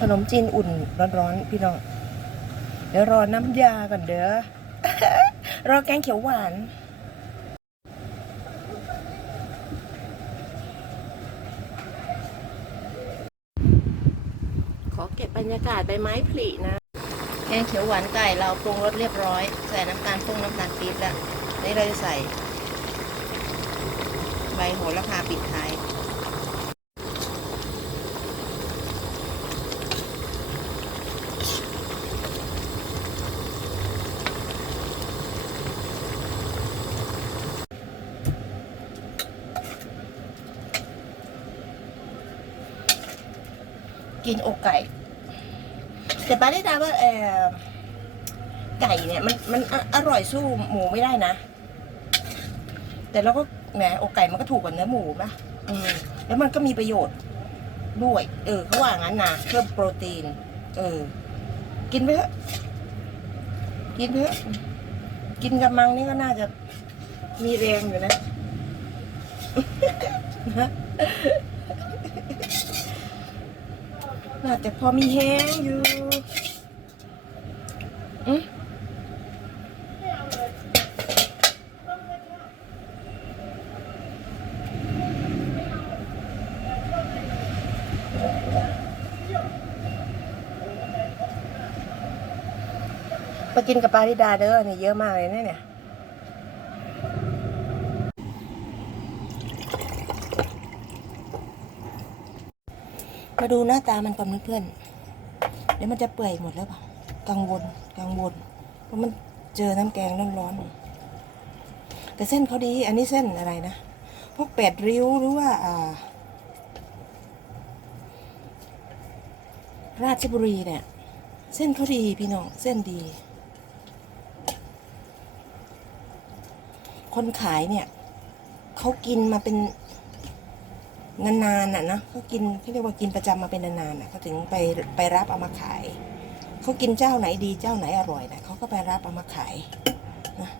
ขนมจีนอุ่นร้อนๆพี่น้อง เดี๋ยวรอน้ำยาก่อนเด้อ รอแกงเขียวหวาน ขอเก็บบรรยากาศใบไม้ผลินะ แกงเขียวหวานไก่เราปรุงรสเรียบร้อย ใส่น้ำตาลปุ้งน้ำตาลปี๊บแล้ว นี่เราจะใส่ ใบโหระพาปิดท้าย กินอกไก่ แต่ปาได้ดาว่าเออไก่เนี่ยมันมันอร่อยสู้หมูไม่ได้นะ แต่เราก็แหมอกไก่มันก็ถูกกว่าเนื้อหมูนะอืมแล้วมันก็มีประโยชน์ด้วย เออเขาว่างั้นนะเพิ่มโปรตีน เออ กินไปเถอะกินเถอะกินกับมังนี่ก็น่าจะมีแรงอยู่นะ น่าจะพอมีแห้งอยู่อืมไปกินกับปาริดาเด้อเนี่ยเยอะมากเลยนะเนี่ย มาดูหน้าตามันก่อนเพื่อนๆเดี๋ยวมันจะเปื่อยหมดแล้วเปล่ากังวลกังวลเพราะมันเจอน้ำแกงร้อนๆแต่เส้นเขาดี อันนี้เส้นอะไรนะพวกเป็ดริ้วหรือว่าอ่า ราชบุรีเนี่ย เส้นเขาดีพี่น้องเส้นดี คนขายเนี่ยเขากินมาเป็น นานๆน่ะนะเขากินเขาเรียกว่ากินประจำมาเป็นนานๆน่ะเขาถึงไปไปรับเอามาขายเขากินเจ้าไหนดีเจ้าไหนอร่อยนะเขาก็ไปรับเอามาขายนะ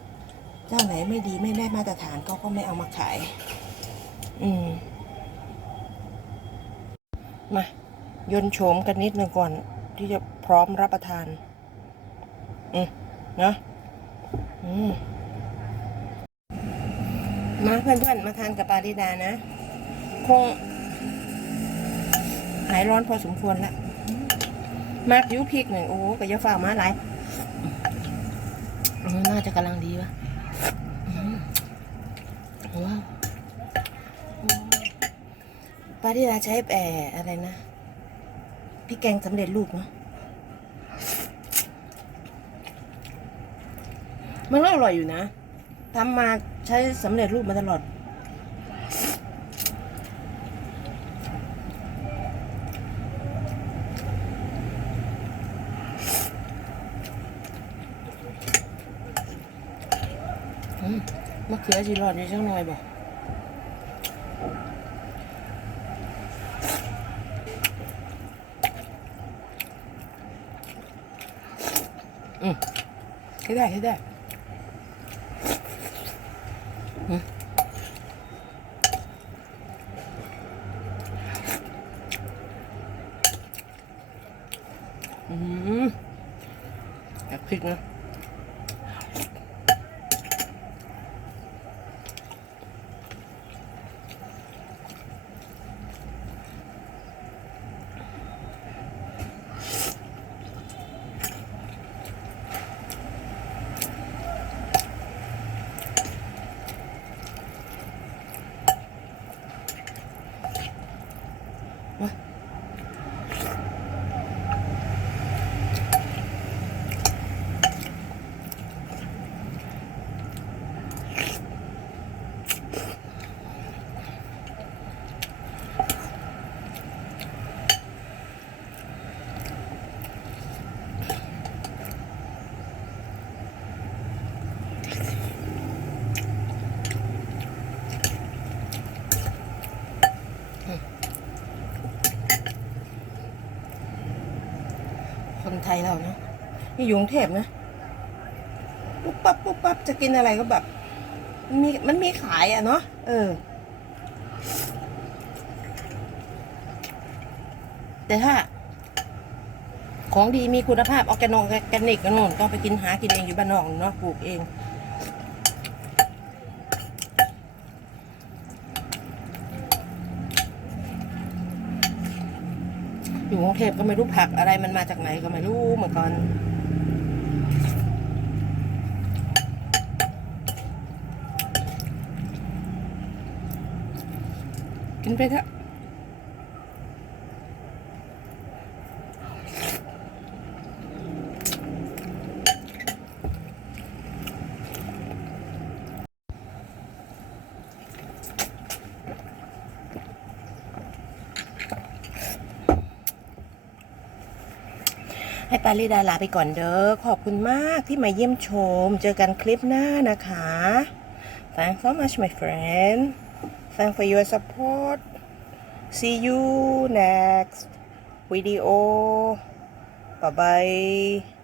เจ้าไหนไม่ดีไม่ได้มาตรฐานเขาก็ไม่เอามาขาย อืมมายนโฉมกันนิดหนึ่งก่อน ที่จะพร้อมรับประทาน อืมนะอืมมาเพื่อนๆมาทานกับปาริดานะ คงหายร้อนพอสมควรแล้วมากยุพริกหนึ่งโอ้โหกับยาฝ่ามาหลายน่าจะกำลังดีวะว้าวปาริดาใช้แออะไรนะพี่แกงสำเร็จรูปเนาะมันก็อร่อยอยู่นะทำมาใช้สำเร็จรูปมาตลอด มะเขือจีรอดอยู่จังหน่อยบ่อืมให้ได้ให้ได้อืมอืมอยากพริกนะ คนไทยเราเนาะนี่อยู่กรุงเทพนะปุ๊บปั๊บปุ๊บปั๊บจะกินอะไรก็แบบมีมันมีขายอะเนาะเออ แต่ถ้า ของดีมีคุณภาพออร์แกนออร์แกนิกกันนู่นต้องไปกินหากินเองอยู่บ้านนอกเนาะปลูกเอง อยู่กรุงเทพก็ไม่รู้ผักอะไรมันมาจากไหนก็ไม่รู้เหมือนกันกินไปเถอะ ให้ปาริดาลาไปก่อนเด้อ ขอบคุณมากที่มาเยี่ยมชม เจอกันคลิปหน้านะคะ Thanks so much my friend Thanks for your support See you next video Bye bye